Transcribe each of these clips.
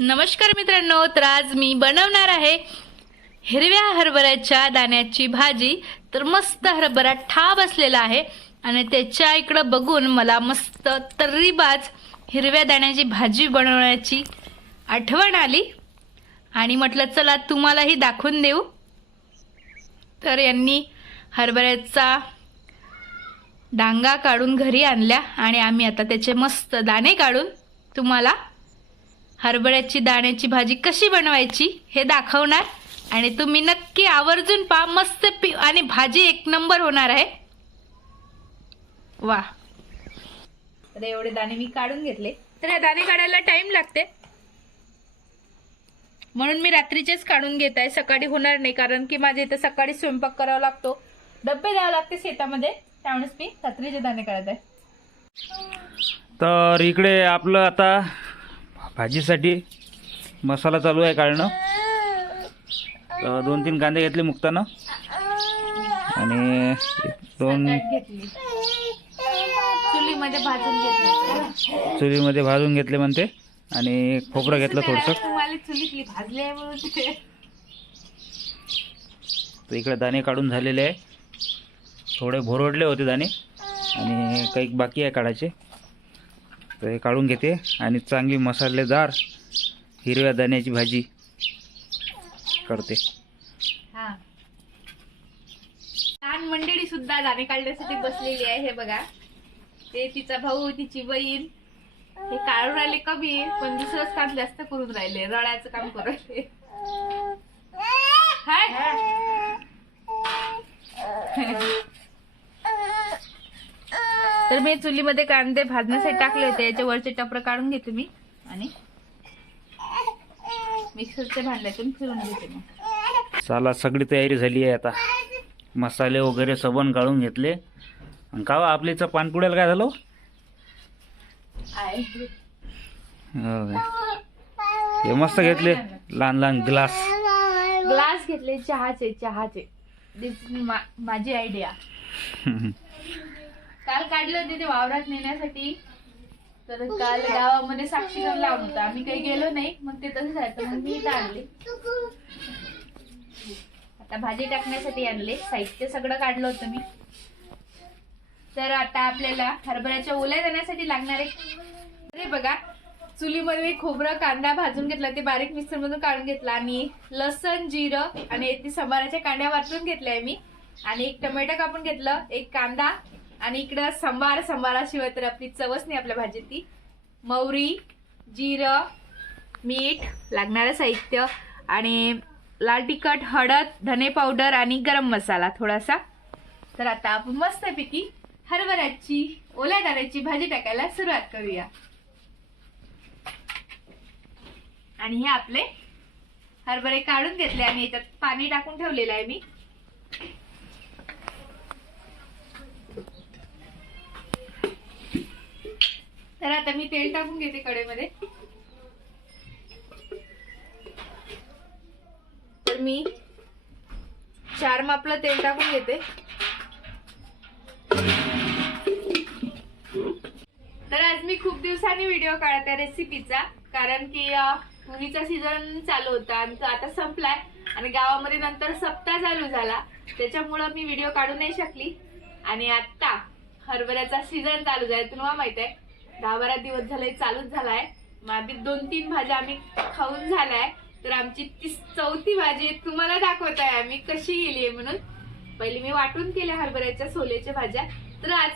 नमस्कार मित्रांनो तर आज मी बनवणार आहे हिरव्या हरभऱ्याच्या दाण्याची भाजी. तर मस्त हरभरा ठा बसलेला आहे आणि त्याच्या इकडं बघून मला मस्त तर्रीबाज हिरव्या दाण्याची भाजी बनवण्याची आठवण आली. आणि म्हटलं चला तुम्हालाही दाखवून देऊ. तर यांनी हरभऱ्याचा डांगा काढून घरी आणल्या आणि आम्ही आता त्याचे मस्त दाणे काढून तुम्हाला हरभऱ्याची दाण्याची भाजी कशी बनवायची हे दाखवणार. आणि तुम्ही नक्की आवर्जून पा मस्त पी आणि भाजी एक नंबर होणार आहे. वा. तर एवढे दाणे मी काढून घेतले. तर हे दाणे काढायला टाइम लागते. म्हणून मी रात्रीचेच काढून घेत आहे. सकाळी होणार नाही कारण की माझ्या इथे सकाळी स्वयंपाक करावा लागतो. डब्बे द्यावे लागते शेतामध्ये. त्यामुळेच मी रात्रीचे दाणे काढत आहे. तर इकडे आपलं आता भाजीसाठी मसाला चालू आहे काढणं. दोन तीन कांदे घेतले मुक्तानं. आणि दोन चुलीमध्ये भाजून घेतली. चुलीमध्ये भाजून घेतले म्हणते. आणि खोबरं घेतलं थोडंसं. तर इकडे दाणे काढून झालेले आहे. थोडे भोरडले होते दाणे. आणि काही बाकी आहे काढायचे. तर हे काढून घेते आणि चांगली मसालेदार हिरव्या दाण्याची भाजी करते. हा. लहान मंडळी सुद्धा दाणे काढण्यासाठी बसलेली आहे हे बघा. ते तिचा भाऊ तिची बहीण. हे काढून राहिले कमी पण दुसरंच काम जास्त करून राहिले. रळायचं काम करून राहिले. हाय? तर मी चुलीमध्ये कांदे भाजण्यासाठी टाकले होते. याच्या वरचे टपर काढून घेते मी. आणि मिक्सरच्या भांड्यातून फिरून घेते मग. चला सगळी तयारी झाली आहे आता. मसाले वगैरे सबन काढून घेतले. आणि का आपल्या इथं पानपुड्याला काय झालं हो? हो. हे मस्त घेतले. लहान लहान ग्लास. ग्लास घेतले. चहाचे चहाचे. मा- माझी आयडिया काल काढले होते ते वावरात नेण्यासाठी. तर काल गावामध्ये साक्षीकरण लावून होतं. आम्ही काही गेलो नाही मग ते तसंच आहे. तर मग मी इथं आणले. आता भाजी टाकण्यासाठी आणले. साहित्य सगळं काढलं होतं मी. तर आता आपल्याला हरभऱ्याच्या ओल्या देण्यासाठी लागणारे हे बघा चुलीमध्ये खोबरं कांदा भाजून घेतला ते बारीक मिक्सर मधून काढून घेतला. आणि लसण जिरं आणि ती संबाराच्या कांड्या वाटून घेतल्या मी. आणि एक टोमॅटो कापून घेतलं एक कांदा आणि इकडं संभार संबाराशिवाय तर आपली चवच नाही आपल्या भाजीत ती मौरी जिरं मीठ लागणारं साहित्य आणि लाल तिखट हळद धने पावडर आणि गरम मसाला थोडासा. तर आता आपण मस्तपैकी हरभऱ्याची ओल्या दाण्याची भाजी टाकायला सुरुवात करूया. आणि हे आपले हरभरे काढून घेतले आणि याच्यात पाणी टाकून ठेवलेलं आहे मी. आता मी तेल टाकून घेते कडेमध्ये तर मी चार मापलं तेल टाकून घेते. तर आज मी खूप दिवसांनी व्हिडिओ काढते रेसिपीचा कारण की अं, मुलीचा सीझन चालू होता आणि तो आता संपलाय आणि गावामध्ये नंतर सप्ताह चालू झाला. त्याच्यामुळं मी व्हिडिओ काढू नाही शकली. आणि आता हरभऱ्याचा सीझन चालू झाला. तुम्हाला माहीत आहे दहा बारा दिवस झाले चालूच झालाय. माझी दोन तीन भाज्या आम्ही खाऊन झालाय. तर आमची ती चौथी भाजी तुम्हाला दाखवत आहे आम्ही कशी गेली आहे म्हणून. पहिली मी वाटून केल्या हरभऱ्याच्या सोल्याच्या भाज्या. तर आज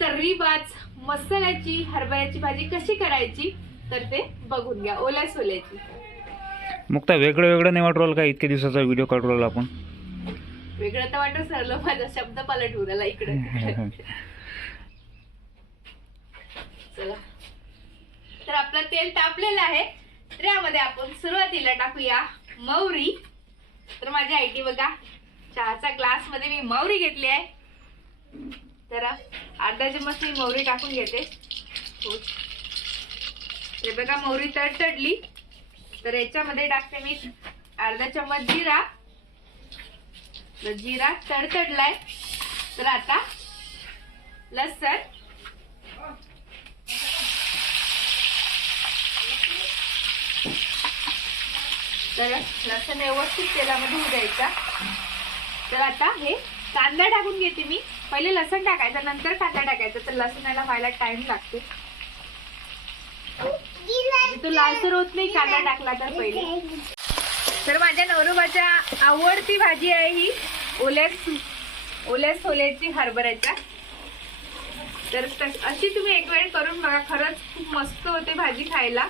तर्रीबाज मसाल्याची हरभऱ्याची भाजी कशी करायची तर ते बघून घ्या ओल्या सोल्याची. मुक्ता वेगळं वेगळं नाही वाटू का? इतके दिवसाचा व्हिडिओ काढू राहिलो आपण? वेगळं तर वाटत सरलं माझा शब्द पालट राहिला इकडे चला. तर आपलं तेल तापलेलं आहे. तर यामध्ये आपण सुरुवातीला टाकूया मौरी. तर माझी आयटी बघा. चहाचा ग्लासमध्ये मी मौरी घेतली आहे. तर अर्धा चम्मच मी मौरी टाकून घेते. हो. बघा मौरी तडतडली. तर याच्यामध्ये टाकते मी अर्धा चम्मच जिरा. तर जिरा तडतडलाय. तर आता लसण. तर लसूण व्यवस्थित तेलामध्ये होऊ द्यायचा तर आता हे कांदा टाकून घेते मी. पहिले लसण टाकायचा नंतर कांदा टाकायचा. तर लसणाला व्हायला टाइम लागतो. म्हणजे तो लालसर होत नाही कांदा टाकला तर पहिले. तर माझ्या नवरोबाच्या आवडती भाजी आहे ही ओल्या ओल्या सोल्याची हरभऱ्याच्या तर तस- अशी तुम्ही एक वेळ करून बघा खरंच खूप मस्त होते भाजी खायला.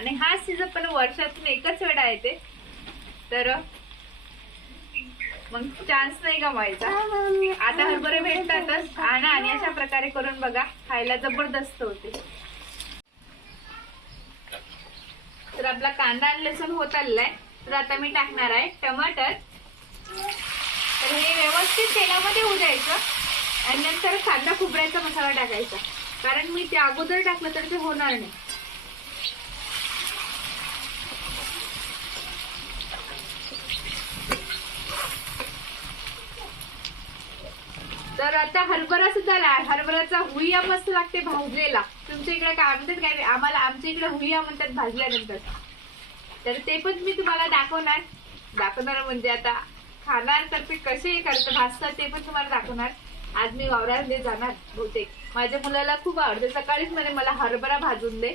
आणि हा सीझन पण वर्षातून एकच वेळा येते तर मग चान्स नाही गमायचा आता हरभरे भेटतातच. आणा आणि अशा प्रकारे करून बघा. खायला जबरदस्त होते. तर आपला कांदा आणि लसूण होत आलेला तर आता मी टाकणार आहे टमाटर. तर हे व्यवस्थित तेलामध्ये होऊ द्यायचं आणि नंतर कांदा खोबऱ्याचा मसाला टाकायचा. कारण मी ते अगोदर टाकलं तर ते होणार नाही. तर आता हरभरा सुद्धा ला- हरभऱ्याचा हुईया मस्त लागते भाजलेला. तुमच्या इकडे काय म्हणतात काय आम्हाला आमच्या इकडे हुईया म्हणतात भाजल्यानंतर. तर ते पण मी तुम्हाला दाखवणार. दाखवणार म्हणजे आता खाणार तर ते कसे करतं भाजतात ते पण तुम्हाला दाखवणार. आज मी वावरामध्ये जाणार बहुतेक. माझ्या मुलाला खूप आवडते. सकाळीच म्हणे मला हरभरा भाजून दे.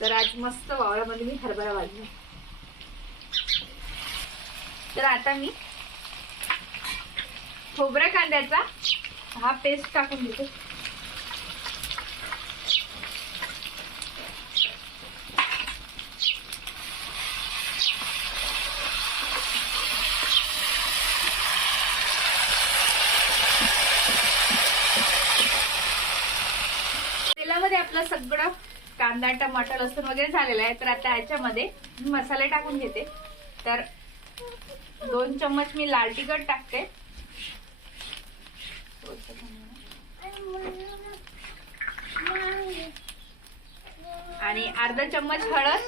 तर आज मस्त वावरामध्ये मी हरभरा भाजणार. तर आता मी खोबऱ्या कांद्याचा हा पेस्ट टाकून देतो. तेलामध्ये आपलं सगळं कांदा टमाटर लसूण वगैरे झालेलं आहे. तर आता याच्यामध्ये मी मसाले टाकून घेते. तर दोन चम्मच मी लाल तिखट टाकते. आणि अर्धा चम्मच हळद.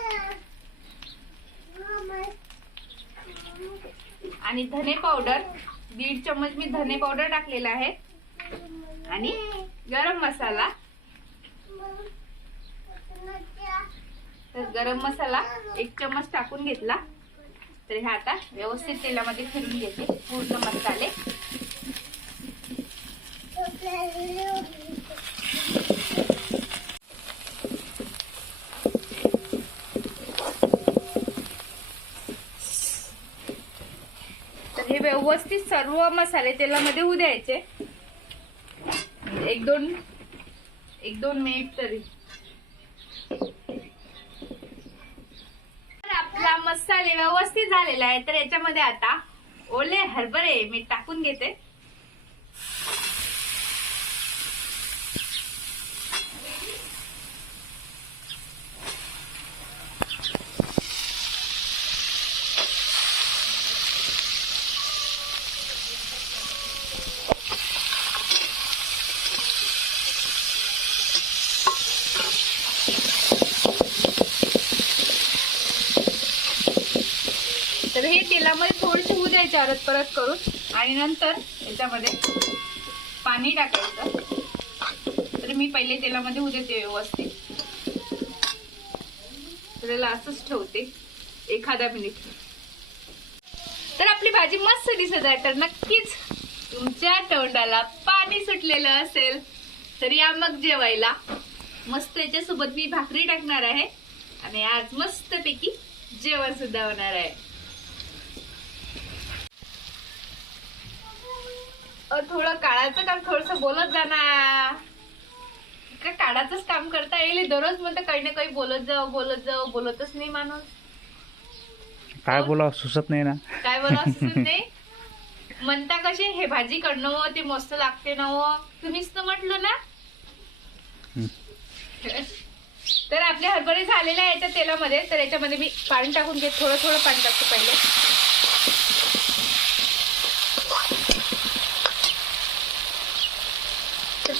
आणि धने पावडर. दीड चम्मच मी धने पावडर टाकलेला आहे. आणि गरम मसाला. तर गरम मसाला एक चम्मच टाकून घेतला. तर हे आता व्यवस्थित तेलामध्ये फिरून घेते. पूर्ण मसाले. तर हे व्यवस्थित सर्व मसाले तेलामध्ये होऊ द्यायचे. एक दोन एक दोन मिनिट तरी. तर आपला मसाले व्यवस्थित झालेला आहे. तर याच्यामध्ये आता ओले हरभरे मी टाकून घेते तर हे तेलामध्ये थोडीशी होऊ द्यायची परत परत करून. आणि नंतर याच्यामध्ये पाणी टाकायचं. तर मी पहिले तेलामध्ये होऊ देते व्यवस्थित त्याला असंच ठेवते. एखादा मिनिट तर आपली भाजी मस्त दिसत आहे. तर नक्कीच तुमच्या तोंडाला पाणी सुटलेलं असेल तर या मग जेवायला. मस्त याच्यासोबत मी भाकरी टाकणार आहे. आणि आज मस्तपैकी जेवण सुद्धा होणार आहे. थोडं काळाचं काम थोडस बोलत जा ना. का काढाचंच काम करता येईल. दररोज म्हणतं काही ना काही बोलत जाऊ बोलत जाऊ बोलतच नाही माणूस. काय बोलावं सुचत नाही ना. काय बोला नाही. म्हणता कसे हे भाजी कडणं हो, ते मस्त लागते ना हो. तुम्हीच तर म्हटलं ना. तर आपले हरभरे झालेले आहे याच्या तेलामध्ये तर याच्यामध्ये मी पाणी टाकून घेत थोडं थोडं पाणी टाकतो पहिले.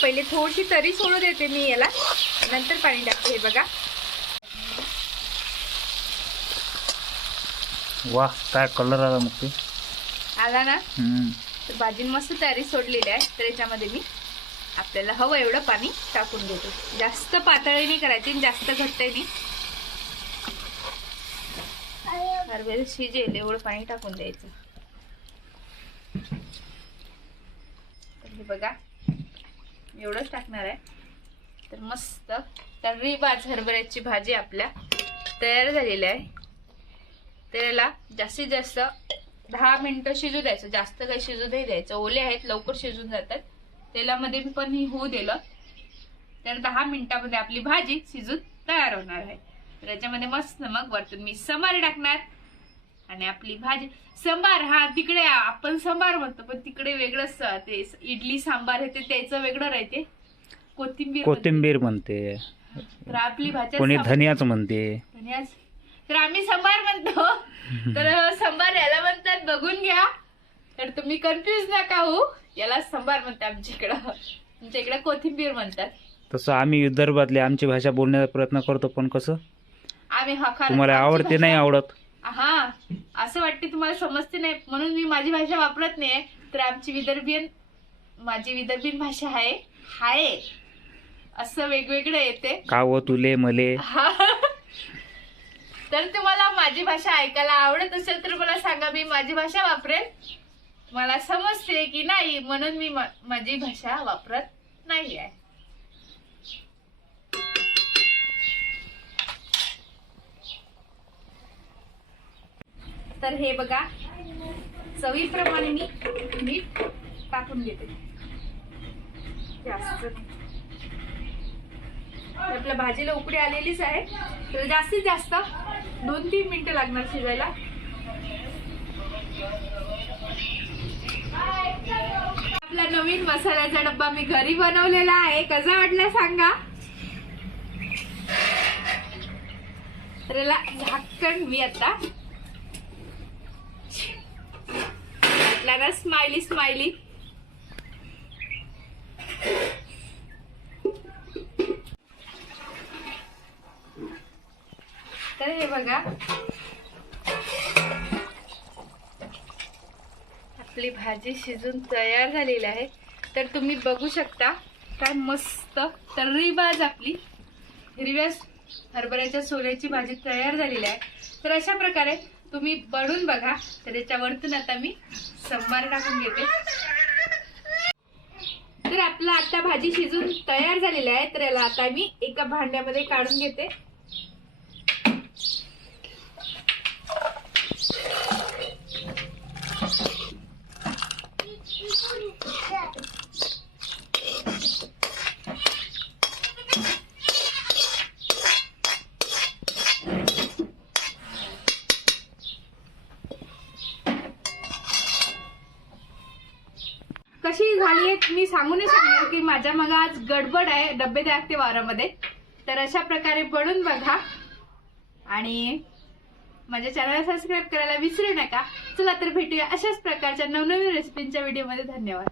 पहिले थोडीशी तरी सोडू देते मी याला. नंतर पाणी टाकते हे बघा. वा काय कलर आला मग ते? आला ना. तर भाजी मस्त तयारी सोडलेली आहे तर याच्यामध्ये मी आपल्याला हवं एवढं पाणी टाकून देतो. जास्त पातळी नाही करायची जास्त घट्ट नाही. हरभरे शिजेल एवढं पाणी टाकून द्यायचं. हे बघा. एवढंच टाकणार आहे. तर मस्त. तर्री बाज हरभऱ्याची भाजी आपल्या तयार झालेली आहे. तर याला जास्तीत जास्त दहा मिनटं शिजू द्यायचं. जास्त काही शिजू नाही द्यायचं. ओले आहेत लवकर शिजून जातात. तेलामध्ये पण हे होऊ दिलं. तर दहा मिनिटामध्ये आपली भाजी शिजून तयार होणार आहे. तर याच्यामध्ये मस्त मग वरतून मी समारी टाकणार. आणि आपली भाजी संबार हा तिकडे आपण संबार म्हणतो पण तिकडे वेगळंच ते इडली सांबार ते त्याचं वेगळं राहते. कोथिंबीर म्हणते. कोथिंबीर म्हणते. तर आपली भाजी कोणी धनियाच म्हणते. धन्यास. तर आम्ही संबार म्हणतो. तर संबार याला म्हणतात बघून घ्या. तर तुम्ही कन्फ्युज नका हो याला संबार म्हणतात आमच्या इकडं तुमच्या इकडे कोथिंबीर म्हणतात. तसं आम्ही विदर्भातले आमची भाषा बोलण्याचा प्रयत्न करतो पण कसं? आम्ही हा खा तुम्हाला आवडते नाही आवडत? हा असं वाटते तुम्हाला समजते नाही. म्हणून मी माझी भाषा वापरत नाही तर आमची विदर्भीयन माझी विदर्भीन भाषा आहे हाय. असं वेगवेगळं येते. काव तुले मले? हा. तर तुम्हाला माझी भाषा ऐकायला आवडत असेल तर मला सांगा मी माझी भाषा वापरेल मला समजते की नाही म्हणून मा- माझी भाषा वापरत नाही आहे तर हे बघा. चवीप्रमाणे मी मीठ टाकून घेते. जास्त तर आपल्या भाजीला उकडी आलेलीच आहे. तर जास्तीत जास्त दोन तीन मिनिटं लागणार शिजायला. आपला नवीन मसाल्याचा डब्बा मी घरी बनवलेला आहे. कसा वाटला सांगा? तर झाकण मी आता वाटला ना स्माइली स्माइली तर हे बघा. आपली भाजी शिजून तयार झालेली आहे. तर तुम्ही बघू शकता काय मस्त तर्रीबाज आपली. हिरव्या हरभऱ्याच्या सोल्याची भाजी तयार झालेली आहे. तर अशा प्रकारे तुम्ही बनवून बघा. तर याच्यावरतून आता मी संभार टाकून घेते. तर आपला आता भाजी शिजून तयार झालेली आहे. तर याला आता मी एका भांड्यामध्ये काढून घेते कशी झाली आहे मी सांगू नाही शकणार की माझ्या मग आज गडबड आहे डबे द्यागते वारामध्ये तर अशा प्रकारे बनून बघा. आणि माझ्या चॅनलला सबस्क्राईब करायला विसरू नका. चला तर भेटूया अशाच प्रकारच्या नवनवीन रेसिपींच्या व्हिडिओमध्ये धन्यवाद.